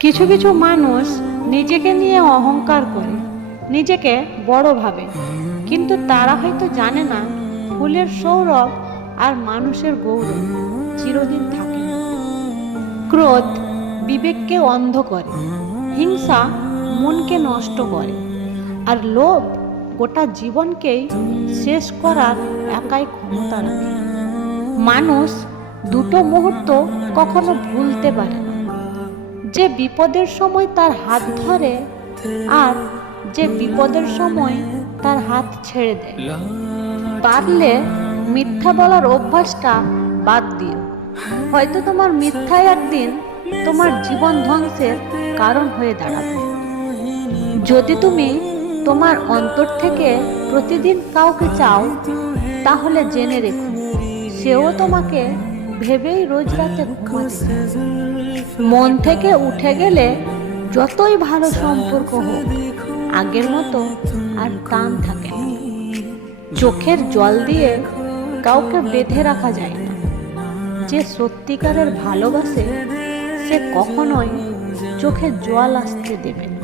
কিছু কিছু মানুষ নিজেকে নিয়ে অহংকার করে, নিজেকে বড় ভাবে। কিন্তু তারা হয়তো জানে না, ফুলের সৌরভ আর মানুষের গৌরব চিরদিন থাকে ক্রোধ বিবেককে অন্ধ করে, হিংসা মনকে নষ্ট করে, আর লোভ গোটা জীবনকেই শেষ করার একাই ক্ষমতা রাখে। মানুষ দুটো মুহূর্ত কখনো ভুলতে পারে না। যে বিপদের সময় তার হাত ধরে আর যে বিপদের সময় তার হাত ছেড়ে দেয়। পারলে মিথ্যা বলার অভ্যাসটা বাদ দিও। হয়তো তোমার মিথ্যা একদিন তোমার জীবন ধ্বংসের কারণ হয়ে দাঁড়াবে। যদি তুমি তোমার অন্তর থেকে প্রতিদিন কাউকে চাও, তাহলে জেনে রেখো, সেও তোমাকে ভেবেই রোজ রাতে মন থেকে উঠে গেলে যতই ভালো সম্পর্ক হোক, আগের মতো আর টান থাকে না। চোখের জল দিয়ে কাউকে বেঁধে রাখা যায় না। যে সত্যিকারের ভালোবাসে, সে কখনোই চোখে জল আসতে দেবে না।